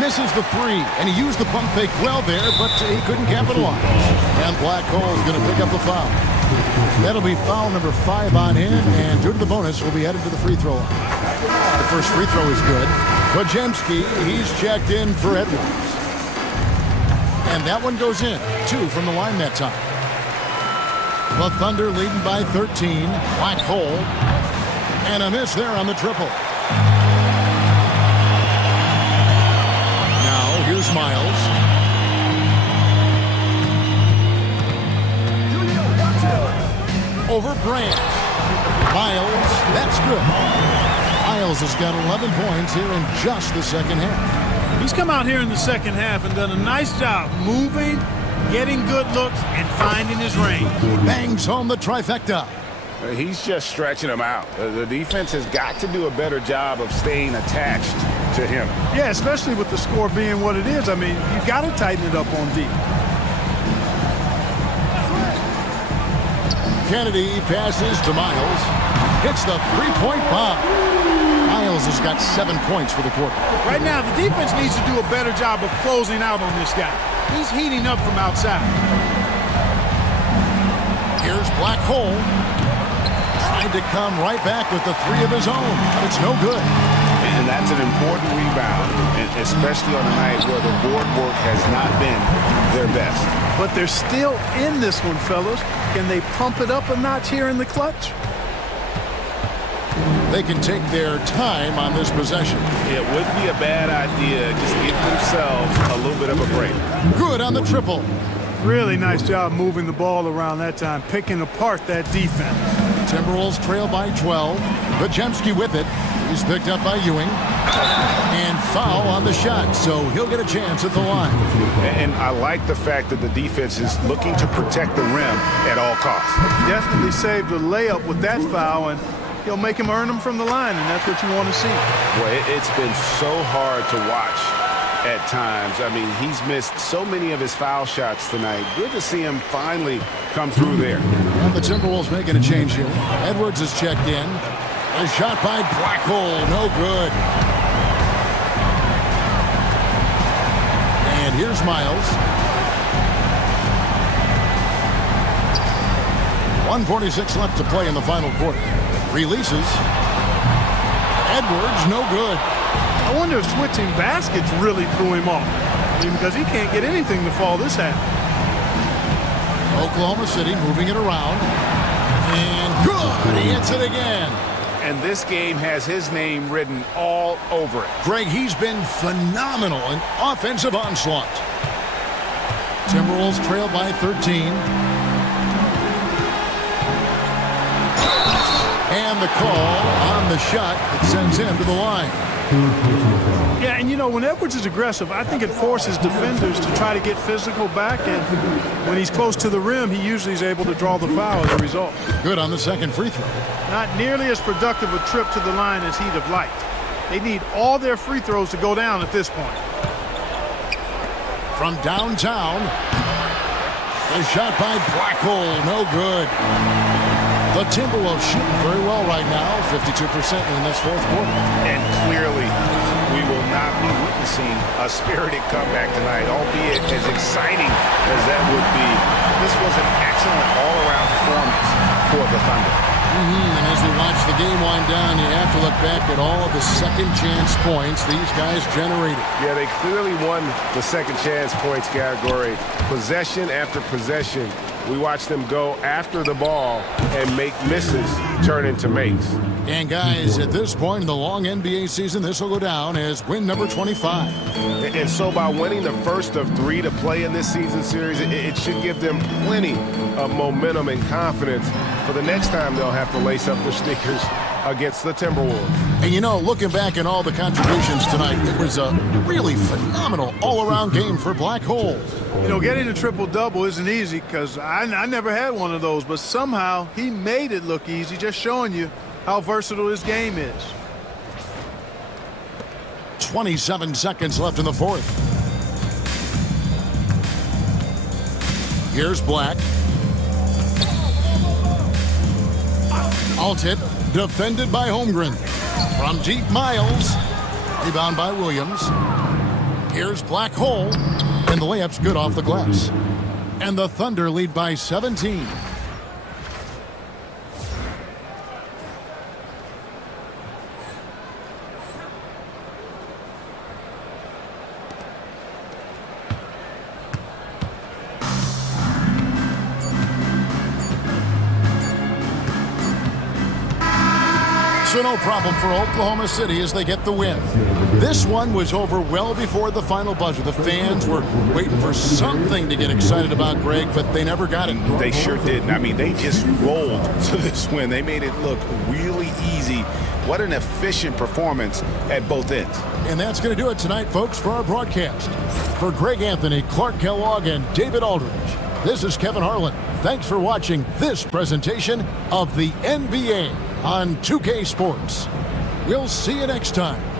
Misses the three, and he used the pump fake well there, but he couldn't capitalize. And Black Hole is going to pick up the foul. That'll be foul number 5 on him, and due to the bonus, will be headed to the free throw line. The first free throw is good. Pajemski, he's checked in for Edwards. And that one goes in. 2 from the line that time. The Thunder leading by 13. Black Hole. And a miss there on the triple. Here's Miles. over Brand. Miles, that's good. Miles has got 11 points here in just the second half. He's come out here in the second half and done a nice job moving, getting good looks, and finding his range. Bangs home the trifecta. He's just stretching him out. The defense has got to do a better job of staying attached to him. Yeah, especially with the score being what it is. I mean, you got to tighten it up on D. Kennedy passes to Miles. Hits the three-point bomb. Miles has got 7 points for the quarter. Right now, the defense needs to do a better job of closing out on this guy. He's heating up from outside. Here's Black Hole. Trying to come right back with the three of his own, but it's no good. And that's an important rebound, especially on a night where the board work has not been their best. But they're still in this one, fellas. Can they pump it up a notch here in the clutch? They can take their time on this possession. It wouldn't be a bad idea. Just give themselves a little bit of a break. Good on the triple. Really nice job moving the ball around that time, picking apart that defense. Timberwolves trail by 12. Bajemski with it. He's picked up by Ewing. And foul on the shot, so he'll get a chance at the line. And I like the fact that the defense is looking to protect the rim at all costs. Definitely saved the layup with that foul, and he'll make him earn them from the line, and that's what you want to see. Boy, it's been so hard to watch at times. I mean, he's missed so many of his foul shots tonight. Good to see him finally come through there. And the Timberwolves making a change here. Edwards is checked in. A shot by Black Hole, no good. And here's Miles. 1:46 left to play in the final quarter. Releases. Edwards, no good. I wonder if switching baskets really threw him off. I mean, because he can't get anything to fall this half. Oklahoma City moving it around. And good, he hits it again. And this game has his name written all over it. Greg, he's been phenomenal in offensive onslaught. Timberwolves trail by 13. And the call on the shot that sends him to the line. Yeah, and you know, when Edwards is aggressive, I think it forces defenders to try to get physical back, and when he's close to the rim, he usually is able to draw the foul as a result. Good on the second free throw. Not nearly as productive a trip to the line as he'd have liked. They need all their free throws to go down at this point. From downtown, the shot by Black Hole, no good. The Timberwolves shooting very well right now, 52% in this fourth quarter. And clearly, we will not be witnessing a spirited comeback tonight, albeit as exciting as that would be. This was an excellent all-around performance for the Thunder. And as we watch the game wind down, you have to look back at all of the second chance points these guys generated. Yeah, they clearly won the second chance points category. Possession after possession, we watched them go after the ball and make misses turn into makes. And guys, at this point in the long NBA season, this will go down as win number 25. And so by winning the first of 3 to play in this season series, it should give them plenty of momentum and confidence for the next time they'll have to lace up their sneakers against the Timberwolves. And you know, looking back at all the contributions tonight, it was a really phenomenal all-around game for Black Hole. You know, getting a triple-double isn't easy because I never had one of those, but somehow he made it look easy, just showing you how versatile his game is. 27 seconds left in the fourth. Here's Black. Alt hit, defended by Holmgren. From deep, Miles. Rebound by Williams. Here's Black Hole. And the layup's good off the glass. And the Thunder lead by 17. So no problem for Oklahoma City as they get the win. This one was over well before the final buzzer. The fans were waiting for something to get excited about, Greg, but they never got it. They sure didn't. I mean, they just rolled to this win. They made it look really easy. What an efficient performance at both ends. And that's going to do it tonight, folks, for our broadcast. For Greg Anthony, Clark Kellogg, and David Aldridge, this is Kevin Harlan. Thanks for watching this presentation of the NBA on 2K Sports. We'll see you next time.